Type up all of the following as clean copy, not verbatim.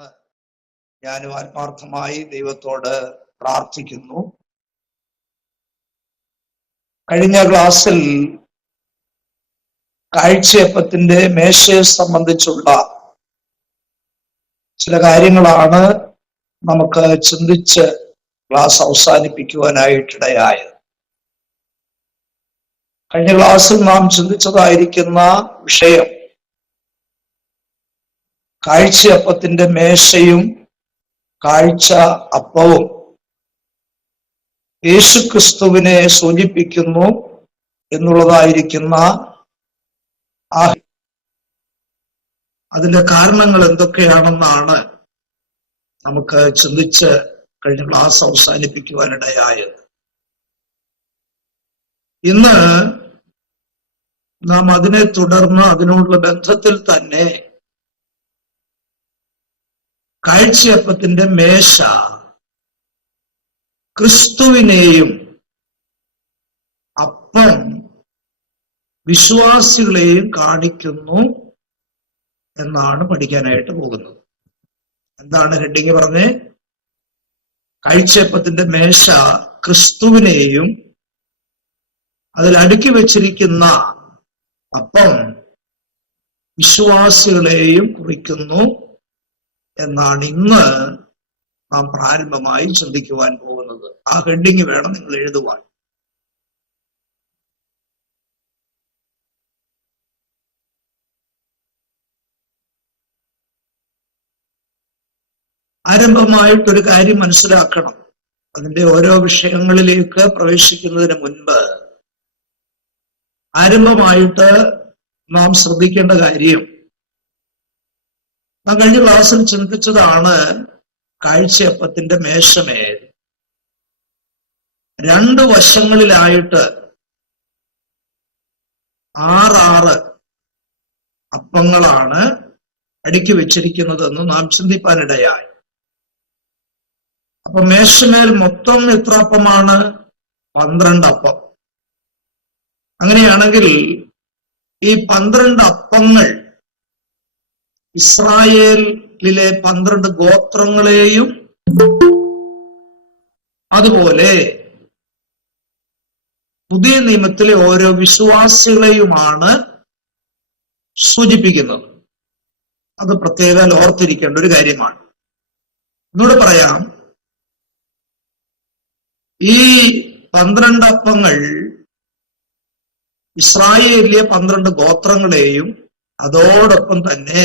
എന്ന് ഞാനും ആത്മാർത്ഥമായി ദൈവത്തോട് പ്രാർത്ഥിക്കുന്നു. കഴിഞ്ഞ ക്ലാസ്സിൽ കാഴ്ചയപ്പത്തിന്റെ മേശയെ സംബന്ധിച്ചുള്ള ചില കാര്യങ്ങളാണ് നമുക്ക് ചിന്തിച്ച് ക്ലാസ് അവസാനിപ്പിക്കുവാനായിട്ടിടയായത്. കഴിഞ്ഞ ക്ലാസ്സിൽ നാം ചിന്തിച്ചതായിരിക്കുന്ന വിഷയം കാഴ്ചയപ്പത്തിന്റെ മേശയും കാഴ്ച അപ്പവും യേശുക്രിസ്തുവിനെ സൂചിപ്പിക്കുന്നു എന്നുള്ളതായിരിക്കുന്ന അതിന്റെ കാരണങ്ങൾ എന്തൊക്കെയാണെന്നാണ് നമുക്ക് ചിന്തിച്ച് കഴിഞ്ഞ ക്ലാസ് അവസാനിപ്പിക്കുവാനിടയായത്. ഇന്ന് നാം അതിനെ തുടർന്ന് അതിനോടുള്ള ബന്ധത്തിൽ തന്നെ കാഴ്ചയപ്പത്തിന്റെ മേശ ക്രിസ്തുവിനെയും അപ്പം വിശ്വാസികളെയും കാണിക്കുന്നു എന്നാണ് പഠിക്കാനായിട്ട് പോകുന്നത്. എന്താണ് ഹെഡിങ് പറഞ്ഞേ? കാഴ്ചയപ്പത്തിന്റെ മേശ ക്രിസ്തുവിനെയും അതിൽ അടുക്കി വെച്ചിരിക്കുന്ന അപ്പം വിശ്വാസികളെയും കുറിക്കുന്നു എന്നാണ് ഇന്ന് നാം പ്രാരംഭമായി ചിന്തിക്കുവാൻ പോകുന്നത്. ആ ഹെഡിങ് വേണം നിങ്ങൾ എഴുതുവാൻ. ആരംഭമായിട്ടൊരു കാര്യം മനസ്സിലാക്കണം. അതിന്റെ ഓരോ വിഷയങ്ങളിലേക്ക് പ്രവേശിക്കുന്നതിന് മുൻപ് ആരംഭമായിട്ട് നാം ശ്രദ്ധിക്കേണ്ട കാര്യം, നാം കഴിഞ്ഞ ക്ലാസ്സിൽ ചിന്തിച്ചതാണ് കാഴ്ചയപ്പത്തിന്റെ മേശമേൽ രണ്ട് വശങ്ങളിലായിട്ട് 6 അപ്പങ്ങളാണ് അടുക്കി വെച്ചിരിക്കുന്നതെന്ന് നാം ചിന്തിപ്പാനിടയായി. അപ്പൊ മേശമേൽ മൊത്തം എത്ര അപ്പമാണ്? 12 അപ്പം. അങ്ങനെയാണെങ്കിൽ ഈ 12 അപ്പങ്ങൾ ഇസ്രായേലിലെ 12 ഗോത്രങ്ങളെയും അതുപോലെ പുതിയ നിയമത്തിലെ ഓരോ വിശ്വാസികളെയുമാണ് സൂചിപ്പിക്കുന്നത്. അത് പ്രത്യേകം ഓർത്തിരിക്കേണ്ട ഒരു കാര്യമാണ്. എന്നോട് പറയാം, ഈ 12 അപ്പങ്ങൾ ഇസ്രായേലിലെ 12 ഗോത്രങ്ങളെയും അതോടൊപ്പം തന്നെ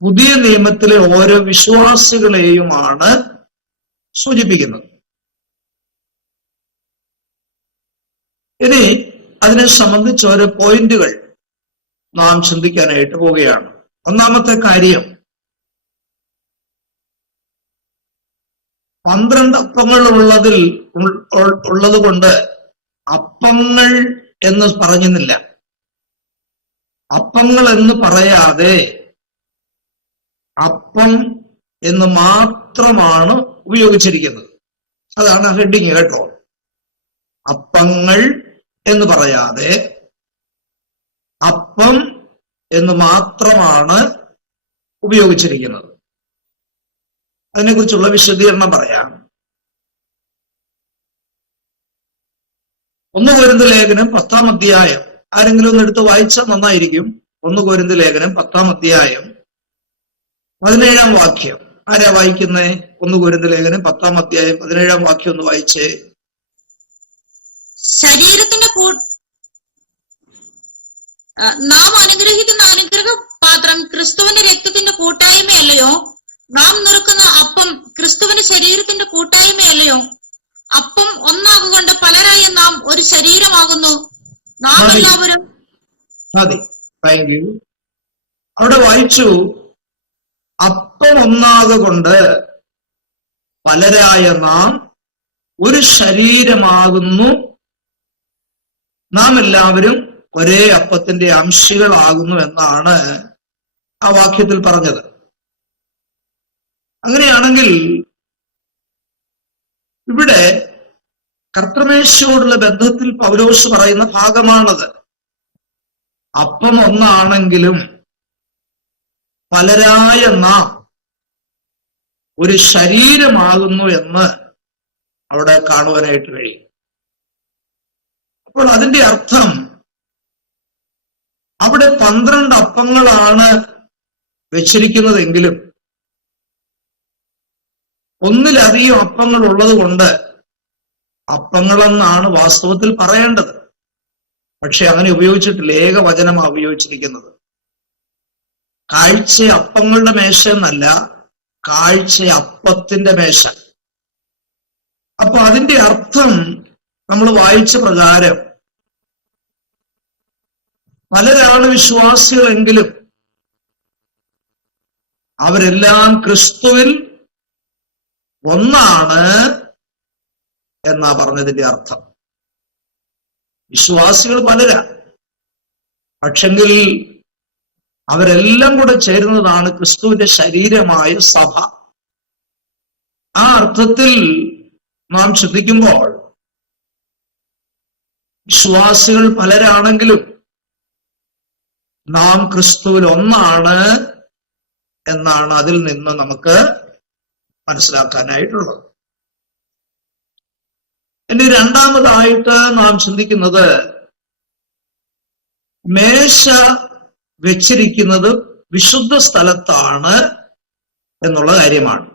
പുതിയ നിയമത്തിലെ ഓരോ വിശ്വാസികളെയുമാണ് സൂചിപ്പിക്കുന്നത്. ഇനി അതിനെ സംബന്ധിച്ച് ഓരോ പോയിന്റുകൾ നാം ചിന്തിക്കാനായിട്ട് പോവുകയാണ്. ഒന്നാമത്തെ കാര്യം, 12 അപ്പങ്ങൾ ഉള്ളത് കൊണ്ട് അപ്പങ്ങൾ എന്ന് പറഞ്ഞില്ല. അപ്പങ്ങൾ എന്ന് പറയാതെ അപ്പം എന്ന് മാത്രമാണ് ഉപയോഗിച്ചിരിക്കുന്നത്. അതാണ് ഹെഡിങ് കേട്ടോ. അപ്പങ്ങൾ എന്ന് പറയാതെ അപ്പം എന്ന് മാത്രമാണ് ഉപയോഗിച്ചിരിക്കുന്നത്. അതിനെക്കുറിച്ചുള്ള വിശദീകരണം പറയാം. 1 കൊരിന്ത്യർ ലേഖനം 10-ാം അധ്യായം ആരെങ്കിലും ഒന്ന് എടുത്ത് വായിച്ചാൽ നന്നായിരിക്കും. 1 കൊരിന്ത്യർ ലേഖനം 10-ാം അധ്യായം 17-ാം വാക്യം. ആരാ വായിക്കുന്നേ? 1 കൊരിന്ത്യർ ലേഖനം 10-ാം അധ്യായം 17-ാം വാക്യം ഒന്ന് വായിച്ചേ. ശരീരത്തിന്റെ നാം അനുഗ്രഹിക്കുന്ന അനുഗ്രഹ പാത്രം ക്രിസ്തുവിന്റെ രക്തത്തിന്റെ കൂട്ടായ്മയല്ലയോ? നാം നിറുക്കുന്ന അപ്പം ക്രിസ്തുവിന്റെ ശരീരത്തിന്റെ കൂട്ടായ്മയല്ലയോ? അപ്പം ഒന്നാകൊണ്ട് പലരായി നാം ഒരു ശരീരമാകുന്നു. നാം എല്ലാവരും അവിടെ വായിച്ചു, അപ്പം ഒന്നാകൊണ്ട് പലരായ നാം ഒരു ശരീരമാകുന്നു. നാം എല്ലാവരും ഒരേ അപ്പത്തിന്റെ അംശികളാകുന്നു എന്നാണ് ആ വാക്യത്തിൽ പറഞ്ഞത്. അങ്ങനെയാണെങ്കിൽ ഇവിടെ കർത്തൃമേശയോടുള്ള ബന്ധത്തിൽ പൗലോസ് പറയുന്ന ഭാഗമാണത്. അപ്പം ഒന്നാണെങ്കിലും പലരായ നാം ഒരു ശരീരമാകുന്നു എന്ന് അവിടെ കാണുവാനായിട്ട് കഴിയും. അപ്പോൾ അതിന്റെ അർത്ഥം അവിടെ 12 അപ്പങ്ങളാണ് വെച്ചിരിക്കുന്നതെങ്കിലും ഒന്നിലധികം അപ്പങ്ങൾ ഉള്ളത് കൊണ്ട് അപ്പങ്ങളെന്നാണ് വാസ്തവത്തിൽ പറയേണ്ടത്. പക്ഷെ അങ്ങനെ ഉപയോഗിച്ചിട്ടില്ല, ഏകവചനമാണ് ഉപയോഗിച്ചിരിക്കുന്നത്. കാഴ്ച അപ്പങ്ങളുടെ മേശ എന്നല്ല, കാഴ്ച അപ്പത്തിന്റെ മേശ. അപ്പൊ അതിന്റെ അർത്ഥം നമ്മൾ വായിച്ച പ്രകാരം പലരാണ് വിശ്വാസികളെങ്കിലും അവരെല്ലാം ക്രിസ്തുവിൽ ഒന്നാണ് എന്നാ പറഞ്ഞതിന്റെ അർത്ഥം. വിശ്വാസികൾ പലരാ, പക്ഷെങ്കിൽ അവരെല്ലാം കൂടെ ചേരുന്നതാണ് ക്രിസ്തുവിന്റെ ശരീരമായ സഭ. ആ അർത്ഥത്തിൽ നാം ചിന്തിക്കുമ്പോൾ വിശ്വാസികൾ പലരാണെങ്കിലും നാം ക്രിസ്തുവിൽ ഒന്നാണ് എന്നാണ് അതിൽ നിന്ന് നമുക്ക് മനസ്സിലാക്കാനായിട്ടുള്ളത്. ഇനി രണ്ടാമതായിട്ട് നാം ചിന്തിക്കുന്നത് മേശ വെച്ചിരിക്കുന്നത് വിശുദ്ധ സ്ഥലത്താണ് എന്നുള്ള കാര്യമാണ്.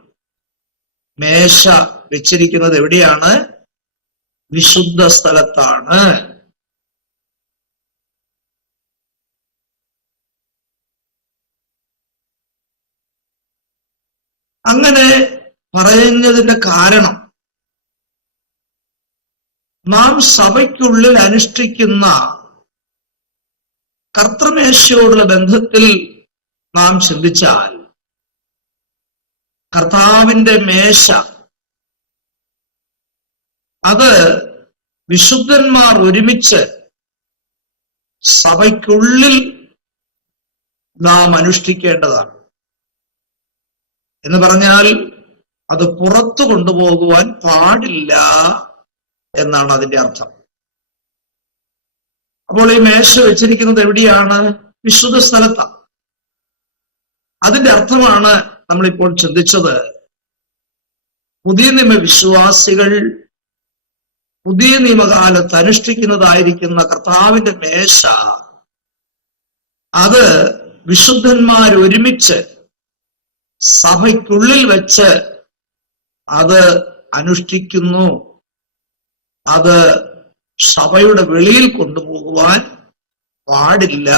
മേശ വെച്ചിരിക്കുന്നത് എവിടെയാണ്? വിശുദ്ധ സ്ഥലത്താണ്. അങ്ങനെ പറയുന്നതിന്റെ കാരണം നാം സഭയ്ക്കുള്ളിൽ അനുഷ്ഠിക്കുന്ന കർത്തൃമേശയോടുള്ള ബന്ധത്തിൽ നാം ചിന്തിച്ചാൽ കർത്താവിന്റെ മേശ അത് വിശുദ്ധന്മാർ ഒരുമിച്ച് സഭയ്ക്കുള്ളിൽ നാം അനുഷ്ഠിക്കേണ്ടതാണ്. എന്ന് പറഞ്ഞാൽ അത് പുറത്തു കൊണ്ടുപോകുവാൻ പാടില്ല എന്നാണ് അതിന്റെ അർത്ഥം. അപ്പോൾ ഈ മേശ വെച്ചിരിക്കുന്നത് എവിടെയാണ്? വിശുദ്ധ സ്ഥലത്താണ്. അതിന്റെ അർത്ഥമാണ് നമ്മളിപ്പോൾ ചിന്തിച്ചത്. പുതിയ നിയമ വിശ്വാസികൾ പുതിയ നിയമകാലത്ത് അനുഷ്ഠിക്കുന്നതായിരിക്കുന്ന കർത്താവിന്റെ മേശ അത് വിശുദ്ധന്മാർ ഒരുമിച്ച് സഭയ്ക്കുള്ളിൽ വെച്ച് അത് അനുഷ്ഠിക്കുന്നു. അത് സഭയുടെ വെളിയിൽ കൊണ്ടുപോകുവാൻ പാടില്ല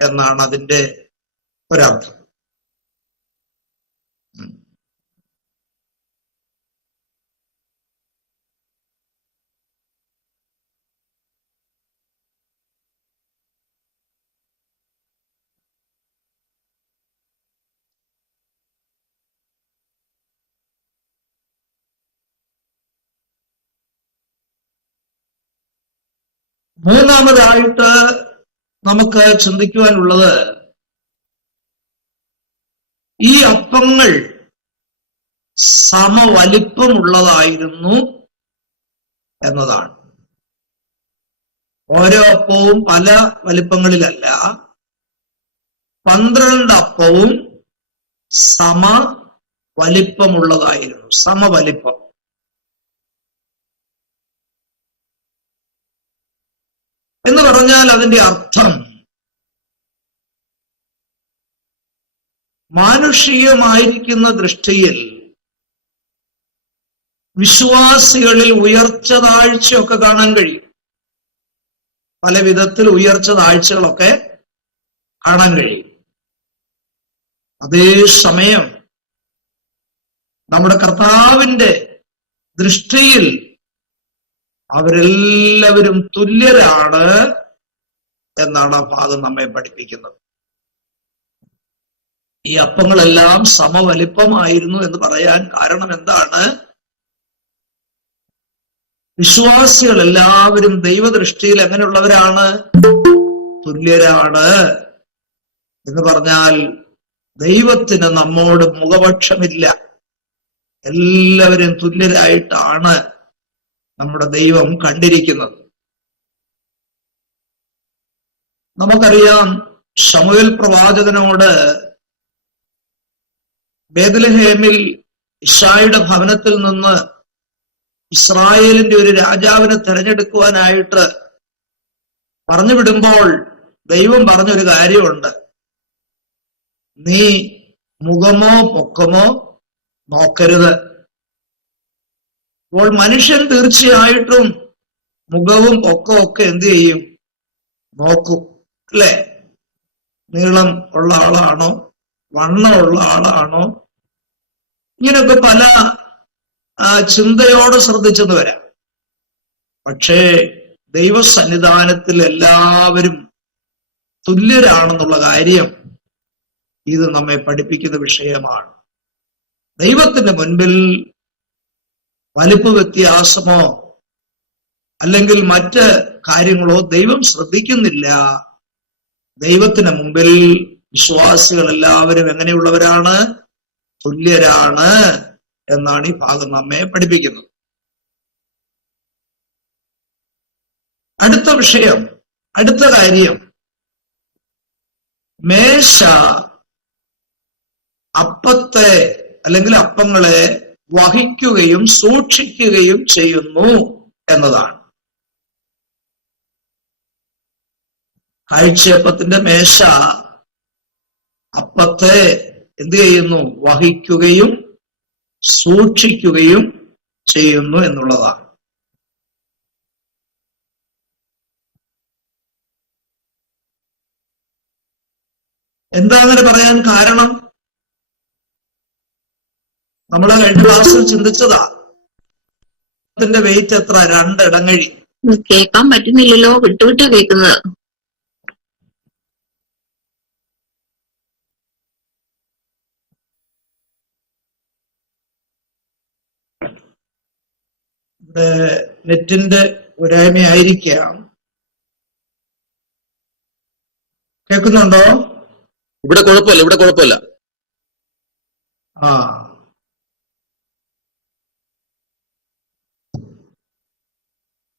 എന്നാണ് അതിന്റെ ഒരർത്ഥം. മൂന്നാമതായിട്ട് നമുക്ക് ചിന്തിക്കുവാനുള്ളത് ഈ അപ്പങ്ങൾ സമവലിപ്പമുള്ളതായിരുന്നു എന്നതാണ്. ഓരോ അപ്പവും പല വലിപ്പങ്ങളിലല്ല, 12 അപ്പവും സമവലിപ്പമുള്ളതായിരുന്നു. സമവലിപ്പം എന്ന് പറഞ്ഞാൽ അതിന്റെ അർത്ഥം മാനുഷികമായിരിക്കുന്ന ദൃഷ്ടിയിൽ വിശ്വാസികളിൽ ഉയർച്ച താഴ്ചയൊക്കെ കാണാൻ കഴിയും. പല വിധത്തിൽ ഉയർച്ച താഴ്ചകളൊക്കെ കാണാൻ കഴിയും. അതേസമയം നമ്മുടെ കർത്താവിന്റെ ദൃഷ്ടിയിൽ അവരെല്ലാവരും തുല്യരാണ് എന്നാണ് ആ ഭാഗം നമ്മെ പഠിപ്പിക്കുന്നത്. ഈ അപ്പങ്ങളെല്ലാം സമവലിപ്പമായിരുന്നു എന്ന് പറയാൻ കാരണം എന്താണ്? വിശ്വാസികൾ എല്ലാവരും ദൈവദൃഷ്ടിയിൽ എങ്ങനെയുള്ളവരാണ്? തുല്യരാണ് എന്ന് പറഞ്ഞാൽ ദൈവത്തിന് നമ്മോട് മുഖപക്ഷമില്ല. എല്ലാവരും തുല്യരായിട്ടാണ് നമ്മുടെ ദൈവം കണ്ടിരിക്കുന്നത്. നമുക്കറിയാം, ശമൂവേൽ പ്രവാചകനോട് ബേത്ലഹേമിൽ ഇശായിയുടെ ഭവനത്തിൽ നിന്ന് ഇസ്രായേലിന്റെ ഒരു രാജാവിനെ തെരഞ്ഞെടുക്കുവാനായിട്ട് പറഞ്ഞു വിടുമ്പോൾ ദൈവം പറഞ്ഞൊരു കാര്യമുണ്ട്: നീ മുഖമോ പൊക്കമോ നോക്കരുത്. അപ്പോൾ മനുഷ്യൻ തീർച്ചയായിട്ടും മുഖവും പൊക്കവും ഒക്കെ എന്ത് ചെയ്യും? നോക്കും, അല്ലേ? നീളം ഉള്ള ആളാണോ, വണ്ണമുള്ള ആളാണോ, ഇങ്ങനെയൊക്കെ പല ചിന്തയോട് ശ്രദ്ധിച്ചെന്ന് വരാം. പക്ഷേ ദൈവസന്നിധാനത്തിൽ എല്ലാവരും തുല്യരാണെന്നുള്ള കാര്യം ഇത് നമ്മെ പഠിപ്പിക്കുന്ന വിഷയമാണ്. ദൈവത്തിന്റെ മുൻപിൽ വലിപ്പ വ്യത്യാസമോ അല്ലെങ്കിൽ മറ്റ് കാര്യങ്ങളോ ദൈവം ശ്രദ്ധിക്കുന്നില്ല. ദൈവത്തിന് മുമ്പിൽ വിശ്വാസികൾ എല്ലാവരും എങ്ങനെയുള്ളവരാണ്? തുല്യരാണ് എന്നാണ് ഈ ഭാഗം നമ്മെ പഠിപ്പിക്കുന്നത്. അടുത്ത വിഷയം, അടുത്ത കാര്യം, മേശ അപ്പത്തെ അല്ലെങ്കിൽ അപ്പങ്ങളെ വഹിക്കുകയും സൂക്ഷിക്കുകയും ചെയ്യുന്നു എന്നതാണ്. കാഴ്ചയപ്പത്തിന്റെ മേശ അപ്പത്തെ എന്ത് ചെയ്യുന്നു? വഹിക്കുകയും സൂക്ഷിക്കുകയും ചെയ്യുന്നു എന്നുള്ളതാണ്. എന്താ അങ്ങനെ പറയാൻ കാരണം? നമ്മൾ കഴിഞ്ഞ ക്ലാസ്സിൽ ചിന്തിച്ചതാ. ത്തിന്റെ വെയിറ്റ് എത്ര? 2 ഇടങ്ങഴി. കേൾക്കാൻ പറ്റുന്നില്ലല്ലോ, വിട്ടുവിട്ടാ കേൾക്കുന്നത്. നെറ്റിന്റെ ഒരായ്മയായിരിക്കാം. കേൾക്കുന്നുണ്ടോ? ഇവിടെ കുഴപ്പമില്ല. ആ,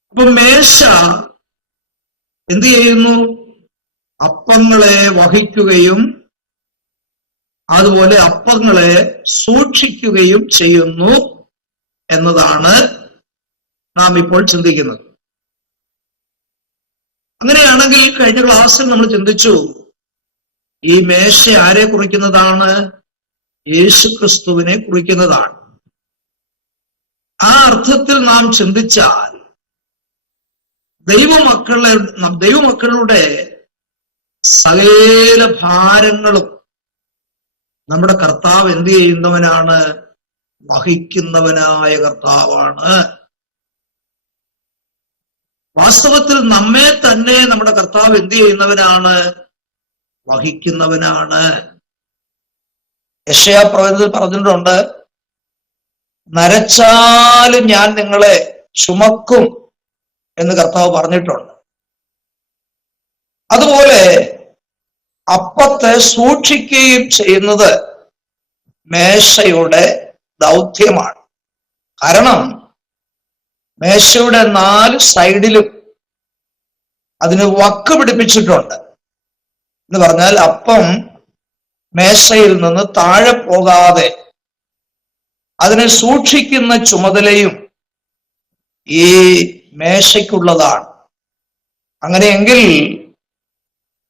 അപ്പൊ മേശ എന്ത് ചെയ്യുന്നു? അപ്പങ്ങളെ വഹിക്കുകയും അതുപോലെ അപ്പങ്ങളെ സൂക്ഷിക്കുകയും ചെയ്യുന്നു എന്നതാണ് നാം ഇപ്പോൾ ചിന്തിക്കുന്നത്. അങ്ങനെയാണെങ്കിൽ കഴിഞ്ഞ ക്ലാസ്സിൽ നമ്മൾ ചിന്തിച്ചു, ഈ മേശ ആരെ കുറിക്കുന്നതാണ്? യേശു ക്രിസ്തുവിനെ കുറിക്കുന്നതാണ്. ആ അർത്ഥത്തിൽ നാം ചിന്തിച്ചാൽ ദൈവമക്കളുടെ സകല ഭാരങ്ങളും നമ്മുടെ കർത്താവ് എന്ത് ചെയ്യുന്നവനാണ്? വഹിക്കുന്നവനായ കർത്താവാണ്. വാസ്തവത്തിൽ നമ്മെ തന്നെ നമ്മുടെ കർത്താവ് എന്ത് ചെയ്യുന്നവനാണ്? വഹിക്കുന്നവനാണ്. യെശയ്യാ പ്രവചനത്തിൽ പറഞ്ഞിട്ടുണ്ട്, നരച്ചാലും ഞാൻ നിങ്ങളെ ചുമക്കും എന്ന് കർത്താവ് പറഞ്ഞിട്ടുണ്ട്. അതുപോലെ അപ്പത്തെ സൂക്ഷിക്കുകയും ചെയ്യുന്നത് മേശയുടെ ദൗത്യമാണ്. കാരണം മേശയുടെ 4 സൈഡിലും അതിന് വക്ക് പിടിപ്പിച്ചിട്ടുണ്ട്. എന്ന് പറഞ്ഞാൽ അപ്പം മേശയിൽ നിന്ന് താഴെ പോകാതെ അതിനെ സൂക്ഷിക്കുന്ന ചുമതലയും ഈ മേശയ്ക്കുള്ളതാണ്. അങ്ങനെയെങ്കിൽ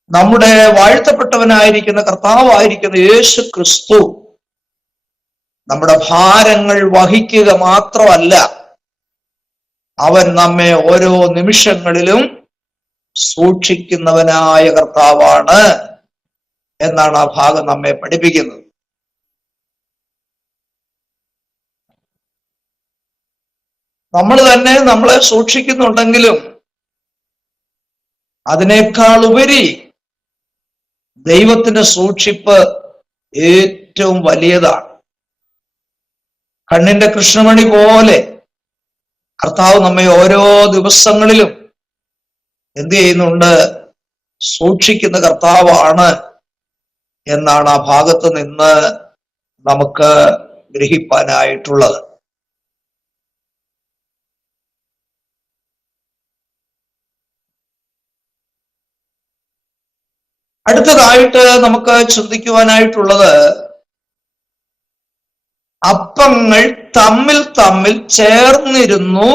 നമ്മുടെ വാഴ്ത്തപ്പെട്ടവനായിരിക്കുന്ന കർത്താവായിരിക്കുന്ന യേശു ക്രിസ്തു നമ്മുടെ ഭാരങ്ങൾ വഹിക്കുക മാത്രമല്ല, അവൻ നമ്മെ ഓരോ നിമിഷങ്ങളിലും സൂക്ഷിക്കുന്നവനായ കർത്താവാണ് എന്നാണ് ആ ഭാഗം നമ്മെ പഠിപ്പിക്കുന്നത്. നമ്മൾ തന്നെ നമ്മളെ സൂക്ഷിക്കുന്നുണ്ടെങ്കിലും അതിനേക്കാൾ ഉപരി ദൈവത്തിന്റെ സൂക്ഷിപ്പ് ഏറ്റവും വലിയതാണ്. കണ്ണിന്റെ കൃഷ്ണമണി പോലെ കർത്താവ് നമ്മെ ഓരോ ദിവസങ്ങളിലും എന്ത് ചെയ്യുന്നുണ്ട്? സൂക്ഷിക്കുന്ന കർത്താവാണ് എന്നാണ് ആ ഭാഗത്ത് നിന്ന് നമുക്ക് ഗ്രഹിപ്പാനായിട്ടുള്ളത്. അടുത്തതായിട്ട് നമുക്ക് ചിന്തിക്കുവാനായിട്ടുള്ളത്, അപ്പങ്ങൾ തമ്മിൽ തമ്മിൽ ചേർന്നിരുന്നു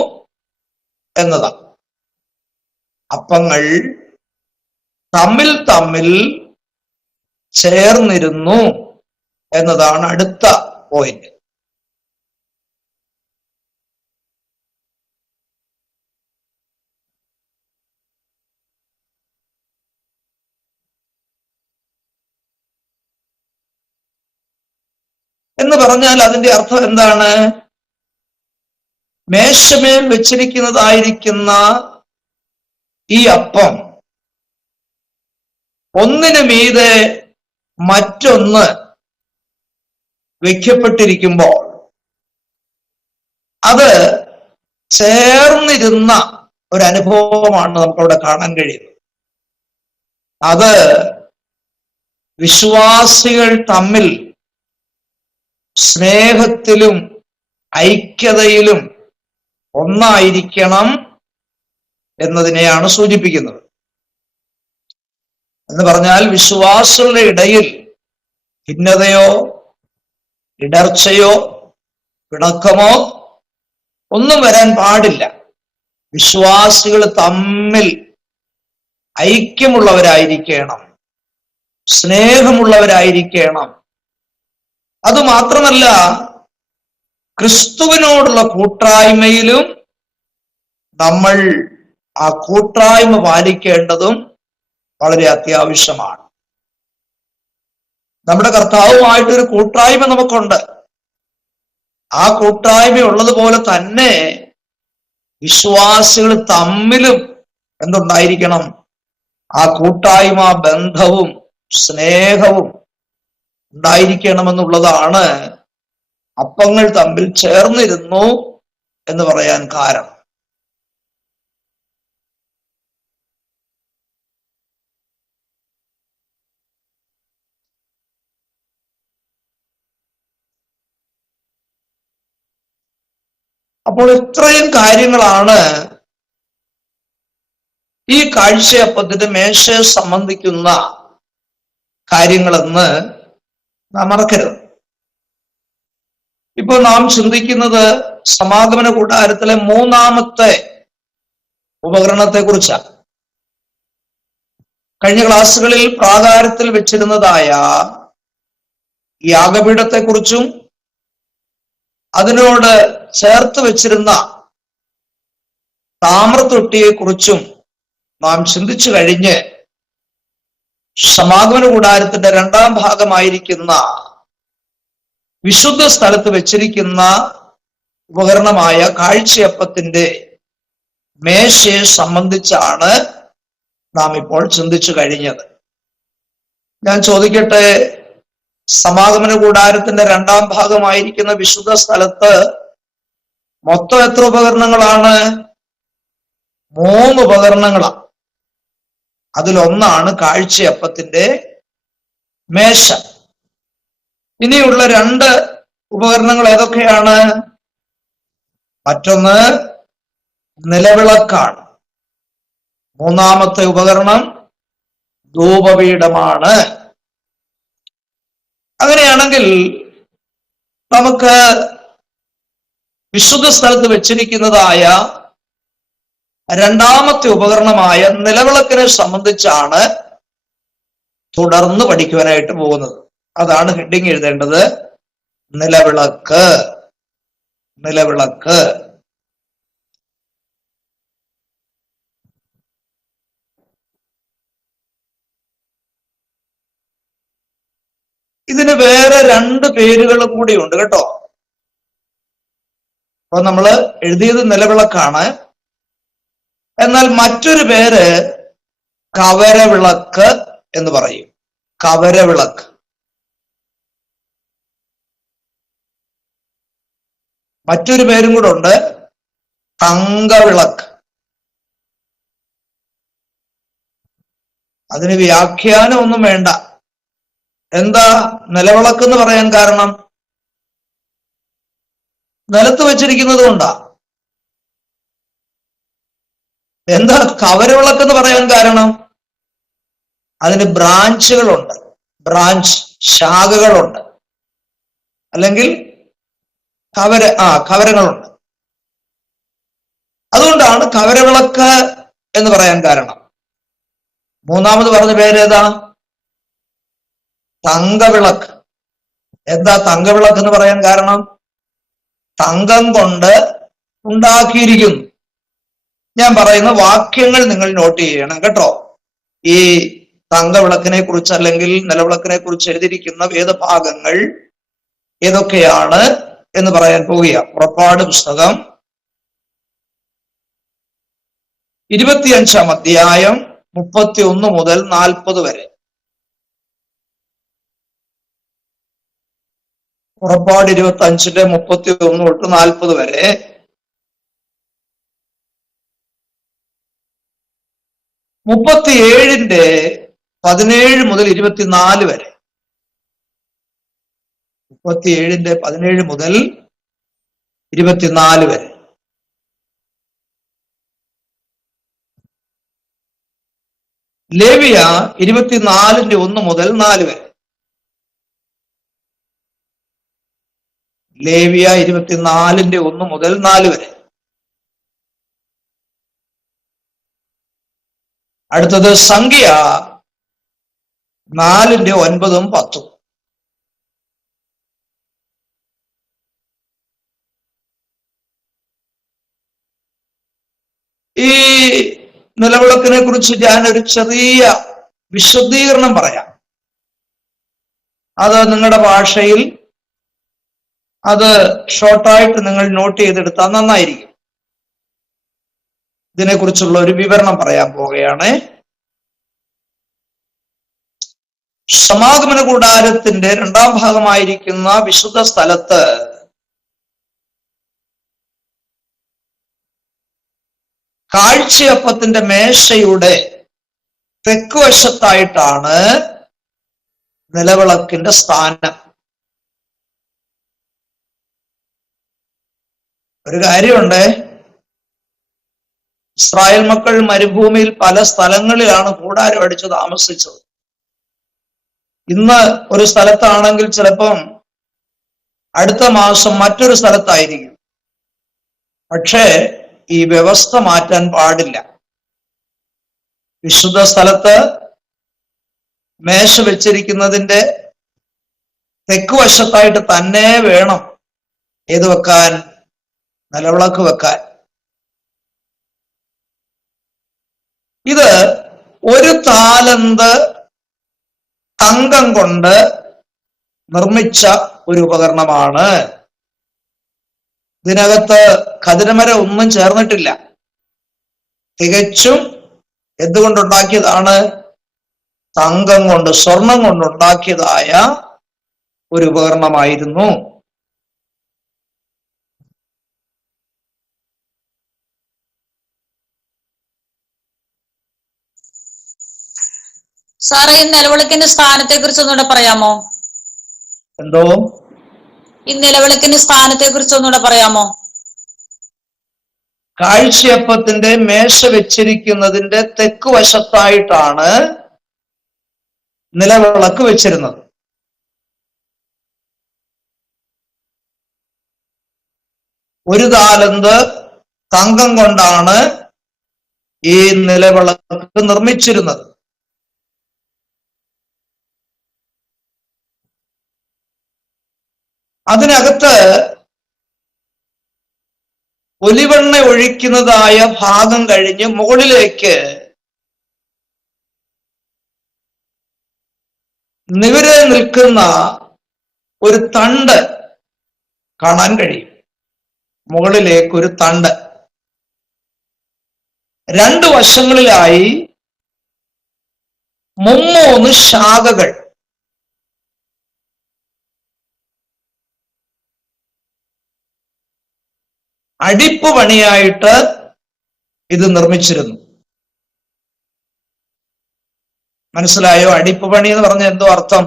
എന്നതാണ്. അപ്പങ്ങൾ തമ്മിൽ തമ്മിൽ ചേർന്നിരുന്നു എന്നതാണ് അടുത്ത പോയിന്റ്. എന്ന് പറഞ്ഞാൽ അതിന്റെ അർത്ഥം എന്താണ്? മേശമേൽ വെച്ചിരിക്കുന്നതായിരിക്കുന്ന ഈ അപ്പം ഒന്നിനു മീതെ മറ്റൊന്ന് വയ്ക്കപ്പെട്ടിരിക്കുമ്പോൾ അത് ചേർന്നിരുന്ന ഒരു അനുഭവമാണ് നമുക്കവിടെ കാണാൻ കഴിയുന്നത്. അത് വിശ്വാസികൾ തമ്മിൽ സ്നേഹത്തിലും ഐക്യതയിലും ഒന്നായിരിക്കണം എന്നതിനെയാണ് സൂചിപ്പിക്കുന്നത്. എന്ന് പറഞ്ഞാൽ വിശ്വാസികളുടെ ഇടയിൽ ഭിന്നതയോ ഇടർച്ചയോ പിണക്കമോ ഒന്നും വരാൻ പാടില്ല. വിശ്വാസികൾ തമ്മിൽ ഐക്യമുള്ളവരായിരിക്കണം, സ്നേഹമുള്ളവരായിരിക്കണം. അതുമാത്രമല്ല, ക്രിസ്തുവിനോടുള്ള കൂട്ടായ്മയിലും നമ്മൾ ആ കൂട്ടായ്മ പാലിക്കേണ്ടതും വളരെ അത്യാവശ്യമാണ്. നമ്മുടെ കർത്താവുമായിട്ടൊരു കൂട്ടായ്മ നമുക്കുണ്ട്. ആ കൂട്ടായ്മ ഉള്ളതുപോലെ തന്നെ വിശ്വാസികൾ തമ്മിലും എന്തുണ്ടായിരിക്കണം? ആ കൂട്ടായ്മ ബന്ധവും സ്നേഹവും ഉണ്ടായിരിക്കണമെന്നുള്ളതാണ് അപ്പങ്ങൾ തമ്മിൽ ചേർന്നിരുന്നു എന്ന് പറയാൻ കാരണം. അപ്പോൾ ഇത്രയും കാര്യങ്ങളാണ് ഈ കാഴ്ചയപ്പത്തിന്റെ മേശയെ സംബന്ധിക്കുന്ന കാര്യങ്ങളെന്ന് നാം മറക്കരുത്. ഇപ്പോൾ നാം ചിന്തിക്കുന്നത് സമാഗമന കൂടാരത്തിലെ മൂന്നാമത്തെ ഉപകരണത്തെ കുറിച്ചാണ്. കഴിഞ്ഞ ക്ലാസ്സുകളിൽ പ്രാകാരത്തിൽ വെച്ചിരുന്നതായ യാഗപീഠത്തെക്കുറിച്ചും അതിനോട് ചേർത്ത് വെച്ചിരുന്ന താമ്രത്തൊട്ടിയെക്കുറിച്ചും നാം ചിന്തിച്ചു കഴിഞ്ഞ് സമാഗമന കൂടാരത്തിന്റെ രണ്ടാം ഭാഗമായിരിക്കുന്ന വിശുദ്ധ സ്ഥലത്ത് വെച്ചിരിക്കുന്ന ഉപകരണമായ കാഴ്ചയപ്പത്തിന്റെ മേശയെ സംബന്ധിച്ചാണ് നാം ഇപ്പോൾ ചിന്തിച്ചു കഴിഞ്ഞത്. ഞാൻ ചോദിക്കട്ടെ, സമാഗമന കൂടാരത്തിന്റെ രണ്ടാം ഭാഗമായിരിക്കുന്ന വിശുദ്ധ സ്ഥലത്ത് മൊത്തം എത്ര ഉപകരണങ്ങളാണ്? 3 ഉപകരണങ്ങളാണ്. അതിലൊന്നാണ് കാഴ്ചയപ്പത്തിന്റെ മേശ. ഇനിയുള്ള 2 ഉപകരണങ്ങൾ ഏതൊക്കെയാണ്? മറ്റൊന്ന് നിലവിളക്കാണ്. മൂന്നാമത്തെ ഉപകരണം ധൂപപീഠമാണ്. അങ്ങനെയാണെങ്കിൽ നമുക്ക് വിശുദ്ധ സ്ഥലത്ത് വെച്ചിരിക്കുന്നതായ രണ്ടാമത്തെ ഉപകരണമായ നിലവിളക്കിനെ സംബന്ധിച്ചാണ് തുടർന്ന് പഠിക്കുവാനായിട്ട് പോകുന്നത്. അതാണ് ഹെഡിങ് എഴുതേണ്ടത്. നിലവിളക്ക്. നിലവിളക്ക്. ഇതിന് വേറെ 2 പേരുകൾ കൂടിയുണ്ട് കേട്ടോ. അപ്പൊ നമ്മള് എഴുതിയത് നിലവിളക്കാണ്. എന്നാൽ മറ്റൊരു പേര് കവരവിളക്ക് എന്ന് പറയും. കവരവിളക്ക്. മറ്റൊരു പേരും കൂടെ ഉണ്ട്, തങ്കവിളക്ക്. അതിന് വ്യാഖ്യാനം ഒന്നും വേണ്ട. എന്താ നിലവിളക്ക് എന്ന് പറയാൻ കാരണം? നിലത്ത് വെച്ചിരിക്കുന്നത് കൊണ്ടാ. എന്താ കവരവിളക്ക് എന്ന് പറയാൻ കാരണം? അതിന് ബ്രാഞ്ചുകളുണ്ട്, ബ്രാഞ്ച് ശാഖകളുണ്ട്. അല്ലെങ്കിൽ കവരങ്ങളുണ്ട്. അതുകൊണ്ടാണ് കവരവിളക്ക് എന്ന് പറയാൻ കാരണം. മൂന്നാമത് പറഞ്ഞ പേരേതാ? തങ്കവിളക്ക്. എന്താ തങ്കവിളക്ക് എന്ന് പറയാൻ കാരണം? തങ്കം കൊണ്ട് ഉണ്ടാക്കിയിരിക്കുന്നു. ഞാൻ പറയുന്ന വാക്യങ്ങൾ നിങ്ങൾ നോട്ട് ചെയ്യണം കേട്ടോ. ഈ തങ്കവിളക്കിനെ കുറിച്ച് അല്ലെങ്കിൽ നിലവിളക്കിനെ കുറിച്ച് എഴുതിയിരിക്കുന്ന വേദഭാഗങ്ങൾ ഏതൊക്കെയാണ് എന്ന് പറയാൻ പോവുക. പുറപ്പാട് പുസ്തകം 25 അധ്യായം 31 മുതൽ 40 വരെ. പുറപ്പാട് 25 31 തൊട്ട് 40 വരെ. മുപ്പത്തിയേഴിന്റെ 17 മുതൽ 24 വരെ. 37 17 മുതൽ 24 വരെ. ലേവ്യ 24 1 മുതൽ 4 വരെ. ലേവ്യ 24 1 മുതൽ 4 വരെ. അടുത്തത് സംഖ്യ 4 9 10. ഈ നിലവിളക്കിനെ കുറിച്ച് ഞാൻ ഒരു ചെറിയ വിശദീകരണം പറയാം. അത് നിങ്ങളുടെ ഭാഷയിൽ അത് ഷോർട്ടായിട്ട് നിങ്ങൾ നോട്ട് ചെയ്തെടുത്താൽ നന്നായിരിക്കും. ഇതിനെക്കുറിച്ചുള്ള ഒരു വിവരണം പറയാൻ പോവുകയാണ്. സമാഗമന കൂടാരത്തിന്റെ 2ാം ഭാഗമായിരിക്കുന്ന വിശുദ്ധ സ്ഥലത്ത് കാഴ്ചയപ്പത്തിന്റെ മേശയുടെ തെക്കുവശത്തായിട്ടാണ് നിലവിളക്കിന്റെ സ്ഥാനം. ഒരു കാര്യമുണ്ട്, ഇസ്രായേൽ മക്കൾ മരുഭൂമിയിൽ പല സ്ഥലങ്ങളിലാണ് കൂടാരം അടിച്ച് താമസിച്ചത്. ഇന്ന് ഒരു സ്ഥലത്താണെങ്കിൽ ചിലപ്പം അടുത്ത മാസം മറ്റൊരു സ്ഥലത്തായിരിക്കും. പക്ഷേ ഈ വ്യവസ്ഥ മാറ്റാൻ പാടില്ല. വിശുദ്ധ സ്ഥലത്ത് മേശ വെച്ചിരിക്കുന്നതിന്റെ തെക്കുവശത്തായിട്ട് തന്നെ വേണം ഏത് വെക്കാൻ? നിലവിളക്ക് വെക്കാൻ. ഇത് 1 താലന്ത് തങ്കം കൊണ്ട് നിർമ്മിച്ച ഒരു ഉപകരണമാണ്. ഇതിനകത്ത് ഖദിരമരം ഒന്നും ചേർന്നിട്ടില്ല. തികച്ചും എന്തുകൊണ്ടുണ്ടാക്കിയതാണ്? തങ്കം കൊണ്ട്, സ്വർണം കൊണ്ടുണ്ടാക്കിയതായ ഒരു ഉപകരണമായിരുന്നു. സാറേ, ഈ നിലവിളക്കിന്റെ സ്ഥാനത്തെ കുറിച്ച് ഒന്നുകൂടെ പറയാമോ? എന്തോ? ഈ നിലവിളക്കിന്റെ സ്ഥാനത്തെ കുറിച്ച് ഒന്നുകൂടെ പറയാമോ? കാഴ്ചയപ്പത്തിന്റെ മേശ വെച്ചിരിക്കുന്നതിന്റെ തെക്ക് വശത്തായിട്ടാണ് നിലവിളക്ക് വെച്ചിരുന്നത്. ഒരു താലന്ത് തങ്കം കൊണ്ടാണ് ഈ നിലവിളക്ക് നിർമ്മിച്ചിരുന്നത്. അതിനകത്ത് ഒലിവെണ്ണ ഒഴിക്കുന്നതായ ഭാഗം കഴിഞ്ഞ് മുകളിലേക്ക് നിവരെ നിൽക്കുന്ന ഒരു തണ്ട് കാണാൻ കഴിയും. മുകളിലേക്ക് ഒരു തണ്ട്. 2 വശങ്ങളിലായി 3 ശാഖകൾ. അടിപ്പ് പണിയായിട്ട് ഇത് നിർമ്മിച്ചിരുന്നു. മനസ്സിലായോ? അടിപ്പ് പണി എന്ന് പറഞ്ഞ എന്തോ അർത്ഥം?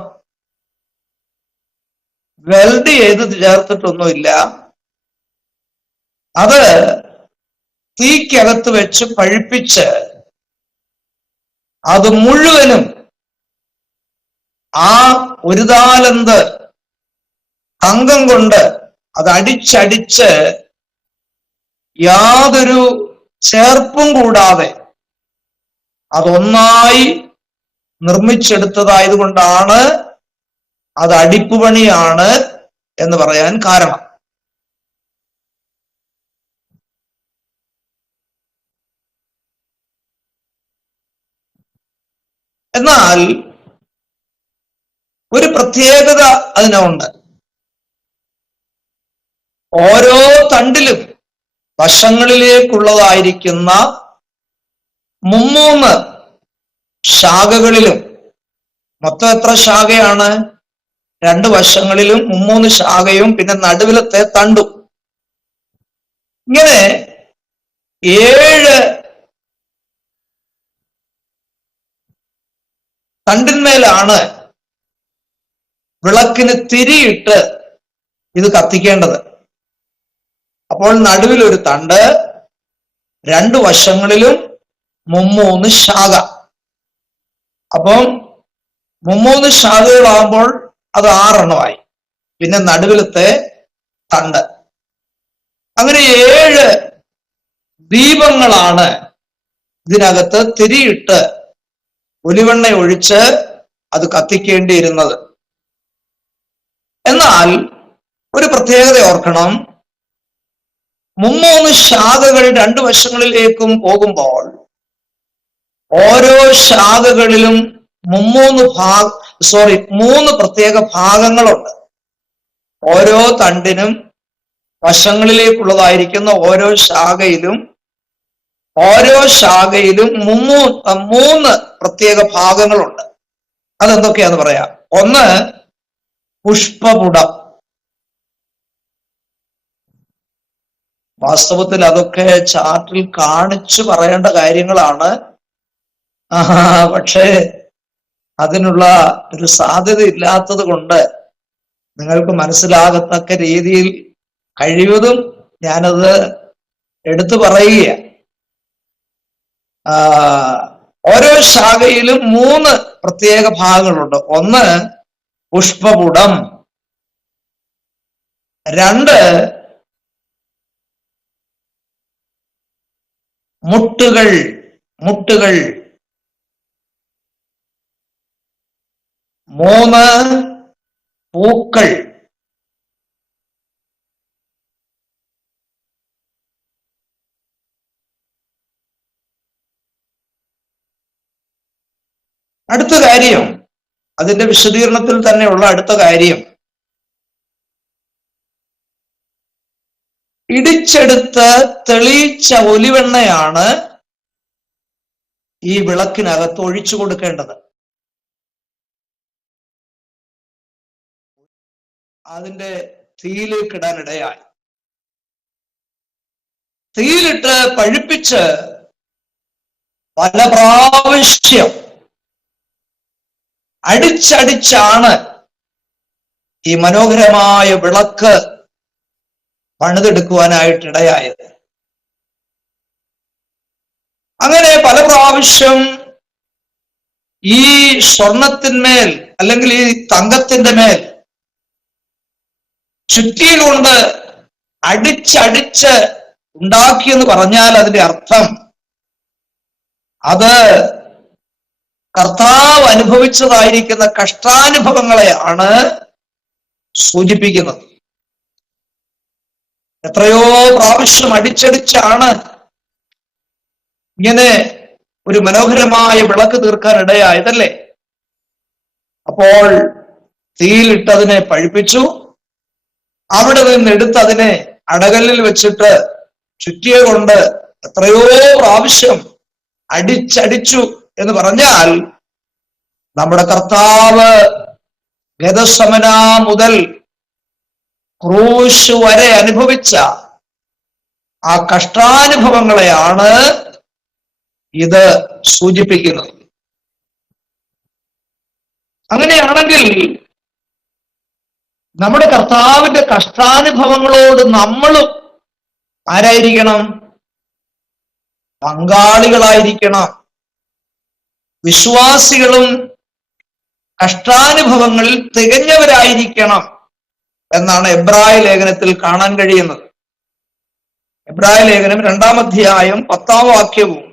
വെൽഡ് ചെയ്ത് ചേർത്തിട്ടൊന്നുമില്ല. അത് തീക്കകത്ത് വെച്ച് പഴുപ്പിച്ച് അത് മുഴുവനും ആ 1 താലന്ത് തങ്കം കൊണ്ട് അത് അടിച്ചടിച്ച് യാതൊരു ചേർപ്പും കൂടാതെ അതൊന്നായി നിർമ്മിച്ചെടുത്തതായതുകൊണ്ടാണ് അത് അടിപ്പുപണിയാണ് എന്ന് പറയാൻ കാരണം. എന്നാൽ ഒരു പ്രത്യേകത അതിനുണ്ട്. ഓരോ തണ്ടിലും വശങ്ങളിലേക്കുള്ളതായിരിക്കുന്ന 3 ശാഖകളിലും, മൊത്തം എത്ര ശാഖയാണ്? 2 വശങ്ങളിലും 3 ശാഖയും പിന്നെ നടുവിലത്തെ തണ്ടും. ഇങ്ങനെ 7 തണ്ടിന്മേലാണ് വിളക്കിന് തിരിയിട്ട് ഇത് കത്തിക്കേണ്ടത്. അപ്പോൾ നടുവിൽ ഒരു തണ്ട്, 2 വശങ്ങളിലും 3 ശാഖ. അപ്പം 3 ശാഖകളാകുമ്പോൾ അത് 6 എണ്ണമായി. പിന്നെ നടുവിലത്തെ തണ്ട്. അങ്ങനെ 7 ദീപങ്ങളാണ് ഇതിനകത്ത് തിരിയിട്ട് ഒലിവെണ്ണ ഒഴിച്ച് അത് കത്തിക്കേണ്ടിയിരുന്നത്. എന്നാൽ ഒരു പ്രത്യേകത ഓർക്കണം. 3 ശാഖകൾ 2 വശങ്ങളിലേക്കും പോകുമ്പോൾ ഓരോ ശാഖകളിലും 3 പ്രത്യേക ഭാഗങ്ങളുണ്ട്. ഓരോ തണ്ടിനും വശങ്ങളിലേക്കുള്ളതായിരിക്കുന്ന ഓരോ ശാഖയിലും 3 പ്രത്യേക ഭാഗങ്ങളുണ്ട്. അതെന്തൊക്കെയാന്ന് പറയാം. ഒന്ന് പുഷ്പപുടം. വാസ്തവത്തിൽ അതൊക്കെ ചാർട്ടിൽ കാണിച്ചു പറയേണ്ട കാര്യങ്ങളാണ്. പക്ഷേ അതിനുള്ള ഒരു സാധ്യത ഇല്ലാത്തത് കൊണ്ട് നിങ്ങൾക്ക് മനസ്സിലാകത്തക്ക രീതിയിൽ കഴിവതും ഞാനത് എടുത്തു പറയുക. ഓരോ ശാഖയിലും 3 പ്രത്യേക ഭാഗങ്ങളുണ്ട്. ഒന്ന് പുഷ്പപുടം, 2 മുട്ടുകൾ, 3 പൂക്കൾ, അടുത്ത കാര്യം, അതിന്റെ വിശദീകരണത്തിൽ തന്നെയുള്ള അടുത്ത കാര്യം, ഇടിച്ചെടുത്ത് തെളിയിച്ച ഒലിവെണ്ണയാണ് ഈ വിളക്കിനകത്ത് ഒഴിച്ചു കൊടുക്കേണ്ടത്. അതിന്റെ തീയിലേക്ക് ഇടാനിടയായി. തീയിലിട്ട് പഴുപ്പിച്ച് പല പ്രാവശ്യം അടിച്ചടിച്ചാണ് ഈ മനോഹരമായ വിളക്ക് പണിതെടുക്കുവാനായിട്ടിടയായത്. അങ്ങനെ പല പ്രാവശ്യം ഈ സ്വർണത്തിന്മേൽ അല്ലെങ്കിൽ ഈ തങ്കത്തിന്റെ മേൽ ചുറ്റിക കൊണ്ട് അടിച്ചടിച്ച് ഉണ്ടാക്കിയെന്ന് പറഞ്ഞാൽ അതിന്റെ അർത്ഥം അത് കർത്താവ് അനുഭവിച്ചതായിരിക്കുന്ന കഷ്ടാനുഭവങ്ങളെയാണ് സൂചിപ്പിക്കുന്നത്. എത്രയോ പ്രാവശ്യം അടിച്ചടിച്ചാണ് ഇങ്ങനെ ഒരു മനോഹരമായ വിളക്ക് തീർക്കാൻ ഇടയായതല്ലേ. അപ്പോൾ തീയിലിട്ടതിനെ പഴുപ്പിച്ചു, അവിടെ നിന്ന് എടുത്ത് അതിനെ അടകല്ലിൽ വെച്ചിട്ട് ചുറ്റിയ കൊണ്ട് എത്രയോ പ്രാവശ്യം അടിച്ചടിച്ചു എന്ന് പറഞ്ഞാൽ നമ്മുടെ കർത്താവ് ഗതസമന മുതൽ ക്രൂശ് വരെ അനുഭവിച്ച ആ കഷ്ടാനുഭവങ്ങളെയാണ് ഇത് സൂചിപ്പിക്കുന്നത്. അങ്ങനെയാണെങ്കിൽ നമ്മുടെ കർത്താവിന്റെ കഷ്ടാനുഭവങ്ങളോട് നമ്മളും ആരായിരിക്കണം? പങ്കാളികളായിരിക്കണം. വിശ്വാസികളും കഷ്ടാനുഭവങ്ങളിൽ തികഞ്ഞവരായിരിക്കണം. എന്നാണ് എബ്രായ ലേഖനത്തിൽ കാണാൻ കഴിയുന്നത്. എബ്രായ ലേഖനം 2-ാം അധ്യായം 10-ാം വാക്യവും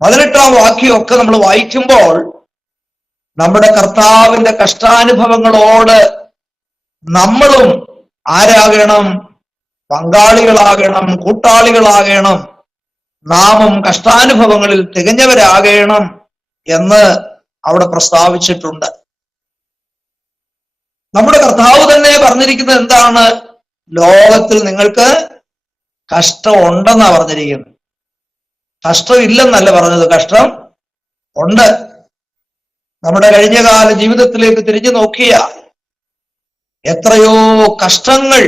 18-ാം വാക്യവും ഒക്കെ നമ്മൾ വായിക്കുമ്പോൾ നമ്മുടെ കർത്താവിന്റെ കഷ്ടാനുഭവങ്ങളോട് നമ്മളും ആരാകണം? പങ്കാളികളാകണം, കൂട്ടാളികളാകണം, നാമും കഷ്ടാനുഭവങ്ങളിൽ തികഞ്ഞവരാകണം എന്ന് അവിടെ പ്രസ്താവിച്ചിട്ടുണ്ട്. നമ്മുടെ കർത്താവ് തന്നെ പറഞ്ഞിരിക്കുന്നത് എന്താണ്? ലോകത്തിൽ നിങ്ങൾക്ക് കഷ്ടം ഉണ്ടെന്നാ പറഞ്ഞിരിക്കുന്നത്. കഷ്ടം ഇല്ലെന്നല്ല പറഞ്ഞത്, കഷ്ടം ഉണ്ട്. നമ്മുടെ കഴിഞ്ഞകാല ജീവിതത്തിലേക്ക് തിരിഞ്ഞു നോക്കിയാൽ എത്രയോ കഷ്ടങ്ങൾ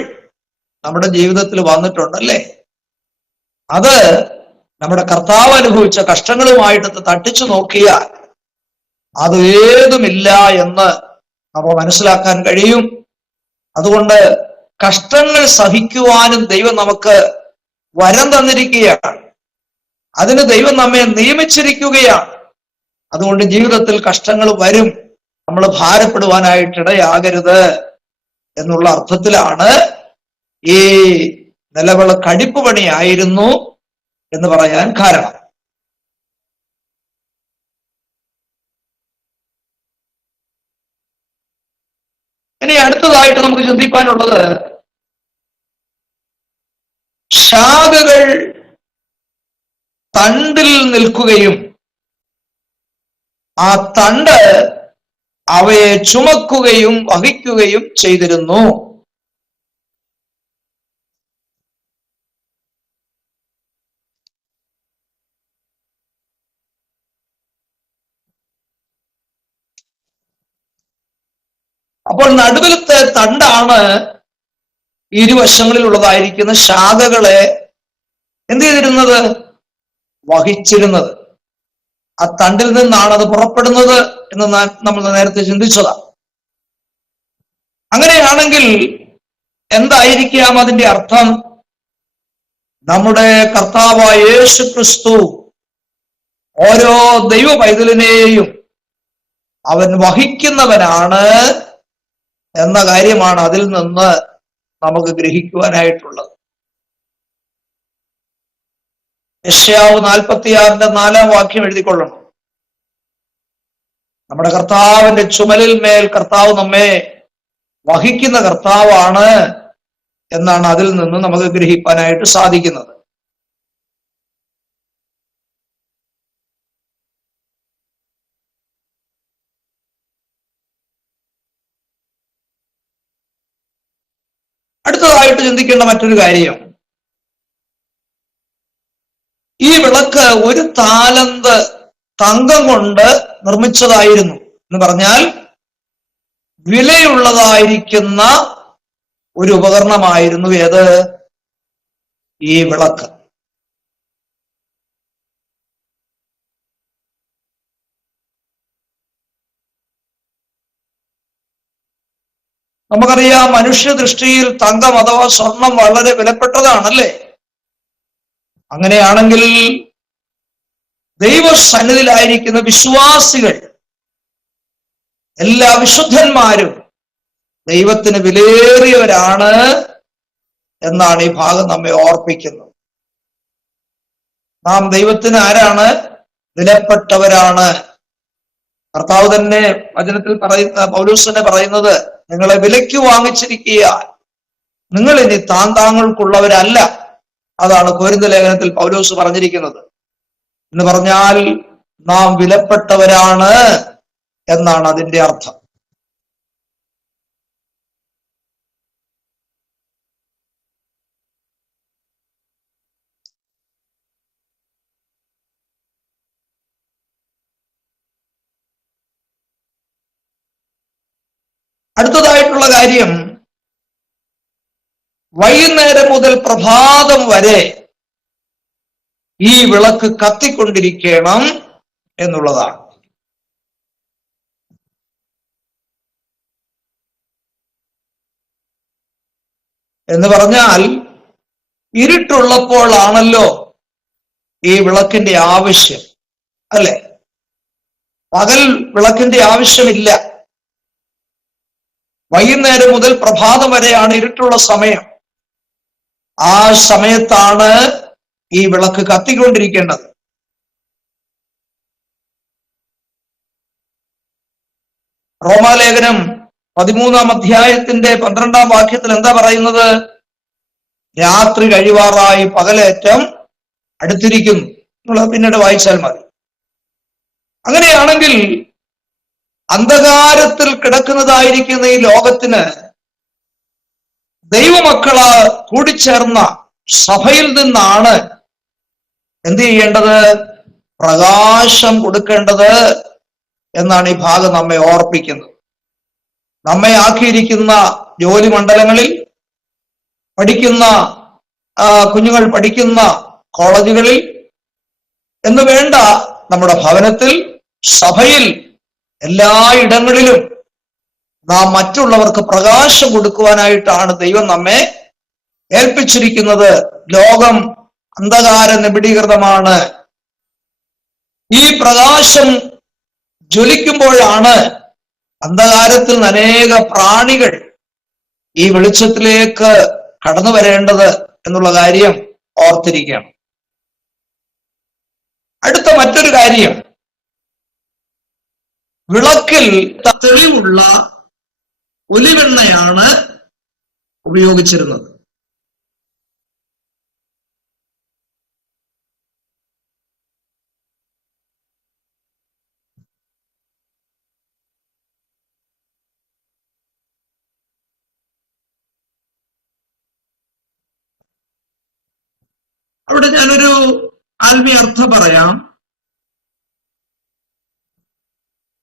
നമ്മുടെ ജീവിതത്തിൽ വന്നിട്ടുണ്ടല്ലേ. അത് നമ്മുടെ കർത്താവ് അനുഭവിച്ച കഷ്ടങ്ങളുമായിട്ട് തട്ടിച്ചു നോക്കിയാൽ അത് ഏതുമില്ല എന്ന് നമ്മൾ മനസ്സിലാക്കാൻ കഴിയും. അതുകൊണ്ട് കഷ്ടങ്ങൾ സഹിക്കുവാനും ദൈവം നമുക്ക് വരം തന്നിരിക്കുകയാണ്. അതിന് ദൈവം നമ്മെ നിയമിച്ചിരിക്കുകയാണ്. അതുകൊണ്ട് ജീവിതത്തിൽ കഷ്ടങ്ങൾ വരും, നമ്മൾ ഭാരപ്പെടുവാനായിട്ടിടയാകരുത് എന്നുള്ള അർത്ഥത്തിലാണ് ഈ നിലവിളക്ക് അടിപ്പ് പണിയായിരുന്നു എന്ന് പറയാൻ കാരണം. ഇനി അടുത്തതായിട്ട് നമുക്ക് ചിന്തിക്കാനുള്ളത്, ശാഖകൾ തണ്ടിൽ നിൽക്കുകയും ആ തണ്ട് അവയെ ചുമക്കുകയും വഹിക്കുകയും ചെയ്തിരുന്നു. അപ്പോൾ നടുവിലത്തെ തണ്ടാണ് ഇരുവശങ്ങളിലുള്ളതായിരിക്കുന്ന ശാഖകളെ എന്ത് ചെയ്തിരുന്നത്? വഹിച്ചിരുന്നത്. ആ തണ്ടിൽ നിന്നാണ് അത് പുറപ്പെടുന്നത് എന്ന് നമ്മൾ നേരത്തെ ചിന്തിച്ചതാ. അങ്ങനെയാണെങ്കിൽ എന്തായിരിക്കാം അതിന്റെ അർത്ഥം? നമ്മുടെ കർത്താവായ യേശു ക്രിസ്തു ഓരോ ദൈവ പൈതലിനെയും അവൻ വഹിക്കുന്നവനാണ് എന്ന കാര്യമാണ് അതിൽ നിന്ന് നമുക്ക് ഗ്രഹിക്കുവാനായിട്ടുള്ളത്. യെശയ്യാവ് 46-ന്റെ 4-ാം വാക്യം എഴുതിക്കൊള്ളണം. നമ്മുടെ കർത്താവിന്റെ ചുമലിൽ മേൽ കർത്താവ് നമ്മെ വഹിക്കുന്ന കർത്താവാണ് എന്നാണ് അതിൽ നിന്ന് നമുക്ക് ഗ്രഹിക്കാനായിട്ട് സാധിക്കുന്നത്. അടുത്തതായിട്ട് ചിന്തിക്കേണ്ട മറ്റൊരു കാര്യം, ഈ വിളക്ക് 1 താലന്ത് തങ്കം കൊണ്ട് നിർമ്മിച്ചതായിരുന്നു എന്ന് പറഞ്ഞാൽ വിലയുള്ളതായിരിക്കുന്ന ഒരു ഉപകരണമായിരുന്നു ഏത്? ഈ വിളക്ക്. നമുക്കറിയാം, മനുഷ്യ ദൃഷ്ടിയിൽ തങ്കം അഥവാ സ്വർണം വളരെ വിലപ്പെട്ടതാണല്ലേ. അങ്ങനെയാണെങ്കിൽ ദൈവസന്നിധിയിലായിരിക്കുന്ന വിശ്വാസികൾ, എല്ലാ വിശുദ്ധന്മാരും ദൈവത്തിന് വിലയേറിയവരാണ് എന്നാണ് ഈ ഭാഗം നമ്മെ ഓർപ്പിക്കുന്നത്. നാം ദൈവത്തിന് ആരാണ്? വിലപ്പെട്ടവരാണ്. കർത്താവ് തന്നെ വചനത്തിൽ പറയുന്ന, പൗലോസ് തന്നെ പറയുന്നത്, നിങ്ങളെ വിലയ്ക്ക് വാങ്ങിച്ചിരിക്കുക, നിങ്ങൾ ഇനി താങ്കൾക്കുള്ളവരല്ല. അതാണ് കൊരിന്ത ലേഖനത്തിൽ പൗലോസ് പറഞ്ഞിരിക്കുന്നത്. എന്ന് പറഞ്ഞാൽ നാം വിലപ്പെട്ടവരാണ് എന്നാണ് അതിന്റെ അർത്ഥം. അടുത്തതായിട്ടുള്ള കാര്യം, വൈകുന്നേരം മുതൽ പ്രഭാതം വരെ ഈ വിളക്ക് കത്തിക്കൊണ്ടിരിക്കണം എന്നുള്ളതാണ്. എന്ന് പറഞ്ഞാൽ ഇരുട്ടുള്ളപ്പോഴാണല്ലോ ഈ വിളക്കിന്റെ ആവശ്യം, അല്ലെ? പകൽ വിളക്കിന്റെ ആവശ്യമില്ല. വൈകുന്നേരം മുതൽ പ്രഭാതം വരെയാണ് ഇരുട്ടുള്ള സമയം. ആ സമയത്താണ് ഈ വിളക്ക് കത്തിക്കൊണ്ടിരിക്കേണ്ടത്. റോമാലേഖനം 13-ാം അധ്യായത്തിന്റെ 12-ാം വാക്യത്തിൽ എന്താ പറയുന്നത്? രാത്രി കഴിവാറായി, പകലേറ്റം അടുത്തിരിക്കുന്നു. നിങ്ങൾ പിന്നീട് വായിച്ചാൽ മതി. അങ്ങനെയാണെങ്കിൽ അന്ധകാരത്തിൽ കിടക്കുന്നതായിരിക്കുന്ന ഈ ലോകത്തിന് ദൈവമക്കള് കൂടിച്ചേർന്ന സഭയിൽ നിന്നാണ് എന്ത് ചെയ്യേണ്ടത്? പ്രകാശം കൊടുക്കേണ്ടത് എന്നാണ് ഈ ഭാഗം നമ്മെ ഓർപ്പിക്കുന്നത്. നമ്മെ ആക്കിയിരിക്കുന്ന ജോലി മണ്ഡലങ്ങളിൽ പഠിക്കുന്ന കുഞ്ഞുങ്ങൾ പഠിക്കുന്ന കോളേജുകളിൽ എന്ന് വേണ്ട, നമ്മുടെ ഭവനത്തിൽ, സഭയിൽ, എല്ലായിടങ്ങളിലും നാം മറ്റുള്ളവർക്ക് പ്രകാശം കൊടുക്കുവാനായിട്ടാണ് ദൈവം നമ്മെ ഏൽപ്പിച്ചിരിക്കുന്നത്. ലോകം അന്ധകാര നിബിഡീകൃതമാണ്. ഈ പ്രകാശം ജ്വലിക്കുമ്പോഴാണ് അന്ധകാരത്തിൽ നിന്ന് അനേക പ്രാണികൾ ഈ വെളിച്ചത്തിലേക്ക് കടന്നു വരേണ്ടത് എന്നുള്ള കാര്യം ഓർത്തിരിക്കണം. അടുത്ത മറ്റൊരു കാര്യം, വിളക്കിൽ തെളിവുള്ള ഒലിവെണ്ണയാണ് ഉപയോഗിച്ചിരുന്നത്. അവിടെ ഞാനൊരു ആത്മീയ അർത്ഥം പറയാം.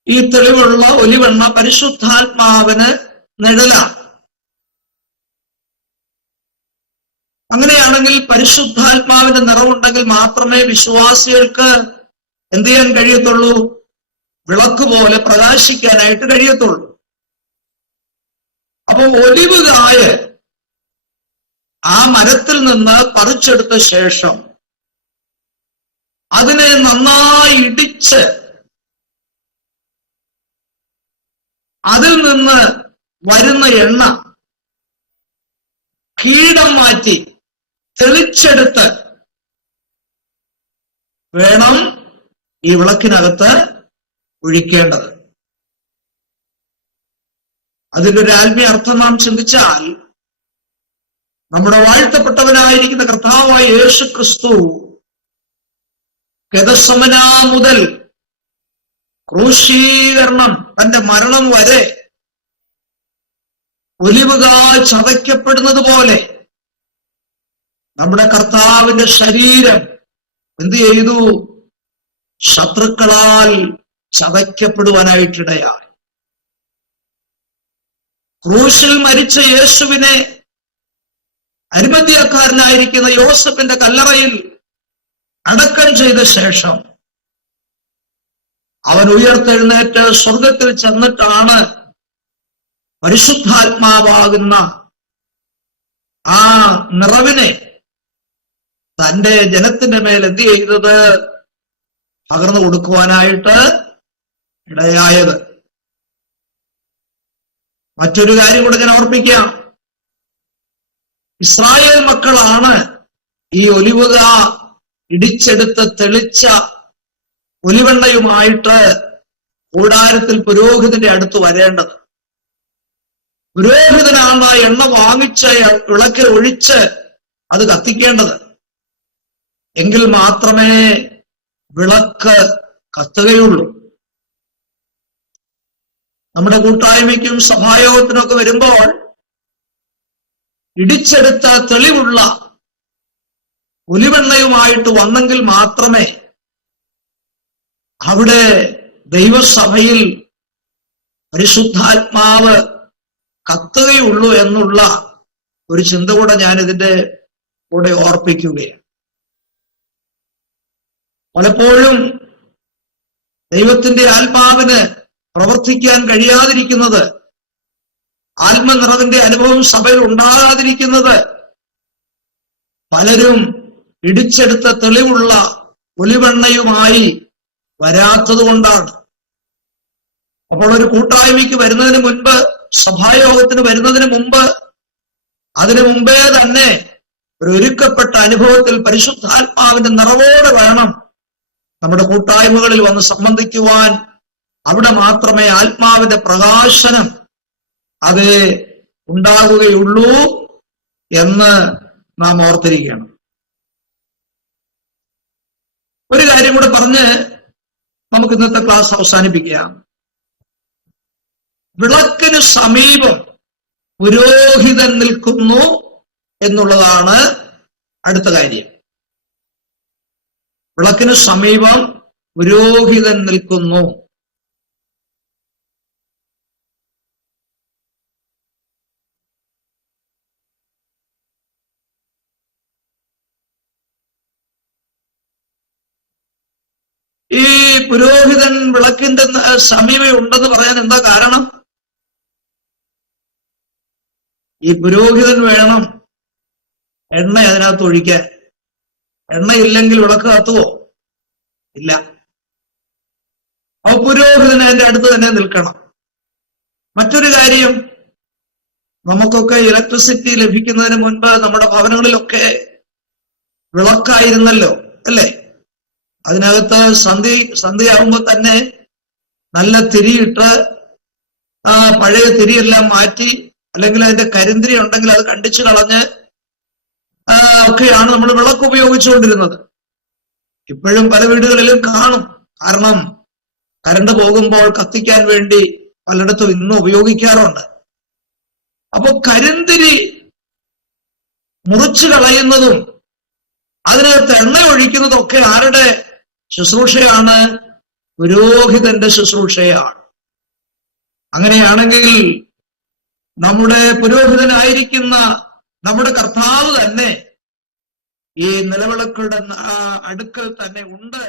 ഈ തെളിവുള്ള ഒലിവെണ്ണ പരിശുദ്ധാത്മാവിന് നിഴലാണ്. അങ്ങനെയാണെങ്കിൽ പരിശുദ്ധാത്മാവിന്റെ നിറവുണ്ടെങ്കിൽ മാത്രമേ വിശ്വാസികൾക്ക് എന്ത് ചെയ്യാൻ കഴിയത്തുള്ളൂ? വിളക്ക് പോലെ പ്രകാശിക്കാനായിട്ട് കഴിയത്തുള്ളൂ. അപ്പൊ ഒലിവ് കായ് ആ മരത്തിൽ നിന്ന് പറിച്ചെടുത്ത ശേഷം അതിനെ നന്നായി ഇടിച്ച് അതിൽ നിന്ന് വരുന്ന എണ്ണ കീടം മാറ്റി തെളിച്ചെടുത്ത് വേണം ഈ വിളക്കിനകത്ത് ഒഴിക്കേണ്ടത്. അതിൻ്റെ ഒരു ആത്മീയ അർത്ഥം നാം ചിന്തിച്ചാൽ, നമ്മുടെ വാഴ്ത്തപ്പെട്ടവനായിരിക്കുന്ന കർത്താവായ യേശു ക്രിസ്തു ഗെത്സമന മുതൽ ക്രൂശീകരണം, തന്റെ മരണം വരെ ഒലിവുകാൽ ചതയ്ക്കപ്പെടുന്നത് പോലെ നമ്മുടെ കർത്താവിന്റെ ശരീരം എന്ത് ചെയ്തു? ശത്രുക്കളാൽ ചതയ്ക്കപ്പെടുവാനായിട്ടിടയായി. ക്രൂശിൽ മരിച്ച യേശുവിനെ അരിമത്യാക്കാരനായിരിക്കുന്ന യോസഫിന്റെ കല്ലറയിൽ അടക്കം ചെയ്ത ശേഷം അവൻ ഉയർത്തെഴുന്നേറ്റ് സ്വർഗത്തിൽ ചെന്നിട്ടാണ് പരിശുദ്ധാത്മാവാകുന്ന ആ നിറവിനെ തന്റെ ജനത്തിന്റെ മേൽ എന്ത് ചെയ്തത്? പകർന്നു കൊടുക്കുവാനായിട്ട് ഇടയായത്. മറ്റൊരു കാര്യം കൂടെ ഞാൻ ഓർപ്പിക്കാം. ഇസ്രായേൽ മക്കളാണ് ഈ ഒലിവുക ഇടിച്ചെടുത്ത് തെളിച്ച ഒലിവെണ്ണയുമായിട്ട് കൂടാരത്തിൽ പുരോഹിതന്റെ അടുത്ത് വരേണ്ടത്. പുരോഹിതനാണ് ആ എണ്ണ വാങ്ങിച്ച വിളക്കിൽ ഒഴിച്ച് അത് കത്തിക്കേണ്ടത്. എങ്കിൽ മാത്രമേ വിളക്ക് കത്തുകയുള്ളൂ. നമ്മുടെ കൂട്ടായ്മയ്ക്കും സഭായോഗത്തിനും ഒക്കെ വരുമ്പോൾ ഇടിച്ചെടുത്ത തെളിവുള്ള ഒലിവെണ്ണയുമായിട്ട് വന്നെങ്കിൽ മാത്രമേ അവിടെ ദൈവസഭയിൽ പരിശുദ്ധാത്മാവ് കത്തുകയുള്ളൂ എന്നുള്ള ഒരു ചിന്ത കൂടെ ഞാൻ ഇതിന്റെ കൂടെ ഓർപ്പിക്കുകയാണ്. പലപ്പോഴും ദൈവത്തിന്റെ ആത്മാവിന് പ്രവർത്തിക്കാൻ കഴിയാതിരിക്കുന്നത്, ആത്മനിറവിന്റെ അനുഭവം സഭയിൽ ഉണ്ടാകാതിരിക്കുന്നത് പലരും ഇടിച്ചെടുത്ത തെളിവുള്ള ഒലിവെണ്ണയുമായി വരാത്തത് കൊണ്ടാണ്. അപ്പോൾ ഒരു കൂട്ടായ്മയ്ക്ക് വരുന്നതിന് മുൻപ് സഭായോഗത്തിന് വരുന്നതിന് മുമ്പ്, അതിനു മുമ്പേ തന്നെ ഒരു ഒരുക്കപ്പെട്ട അനുഭവത്തിൽ പരിശുദ്ധാത്മാവിന്റെ നിറവോടെ വേണം നമ്മുടെ കൂട്ടായ്മകളിൽ വന്ന് സംബന്ധിക്കുവാൻ. അവിടെ മാത്രമേ ആത്മാവിന്റെ പ്രകാശനം അത് ഉണ്ടാകുകയുള്ളൂ എന്ന് നാം ഓർത്തിരിക്കണം. ഒരു കാര്യം കൂടെ പറഞ്ഞ് നമുക്ക് ഇന്നത്തെ ക്ലാസ് അവസാനിപ്പിക്കാം. വിളക്കിന് സമീപം പുരോഹിതൻ നിൽക്കുന്നു എന്നുള്ളതാണ് അടുത്ത കാര്യം. വിളക്കിന് സമീപം പുരോഹിതൻ നിൽക്കുന്നു. ഈ പുരോഹിതൻ വിളക്കിന്റെ സമീപം ഉണ്ടെന്ന് പറയാൻ എന്താ കാരണം? ഈ പുരോഹിതൻ വേണം എണ്ണ അതിനകത്ത് ഒഴിക്കാൻ. എണ്ണയില്ലെങ്കിൽ വിളക്ക് കത്തുവോ? ഇല്ല. അപ്പൊ പുരോഹിതൻ അതിന്റെ അടുത്ത് തന്നെ നിൽക്കണം. മറ്റൊരു കാര്യം, നമുക്കൊക്കെ ഇലക്ട്രിസിറ്റി ലഭിക്കുന്നതിന് മുൻപ് നമ്മുടെ ഭവനങ്ങളിലൊക്കെ വിളക്കായിരുന്നല്ലോ, അല്ലേ? അതിനകത്ത് സന്ധ്യയാകുമ്പോ തന്നെ നല്ല തിരിയിട്ട് പഴയ തിരിയെല്ലാം മാറ്റി, അല്ലെങ്കിൽ അതിന്റെ കരിന്തിരി ഉണ്ടെങ്കിൽ അത് കണ്ടിച്ചു കളഞ്ഞ് ഒക്കെയാണ് നമ്മൾ വിളക്ക് ഉപയോഗിച്ചുകൊണ്ടിരുന്നത്. ഇപ്പോഴും പല വീടുകളിലും കാണും. കാരണം കരണ്ട് പോകുമ്പോൾ കത്തിക്കാൻ വേണ്ടി പലയിടത്തും ഇന്നും ഉപയോഗിക്കാറുണ്ട്. അപ്പൊ കരിന്തിരി മുറിച്ചു കളയുന്നതും അതിനകത്ത് എണ്ണ ഒഴിക്കുന്നതും ഒക്കെ ആരുടെ ശുശ്രൂഷയാണ്? പുരോഹിതന്റെ ശുശ്രൂഷയാണ്. അങ്ങനെയാണെങ്കിൽ നമ്മുടെ പുരോഹിതനായിരിക്കുന്ന നമ്മുടെ കർത്താവ് തന്നെ ഈ നിലവിളക്കുകളുടെ അടുക്കൽ തന്നെ ഉണ്ട്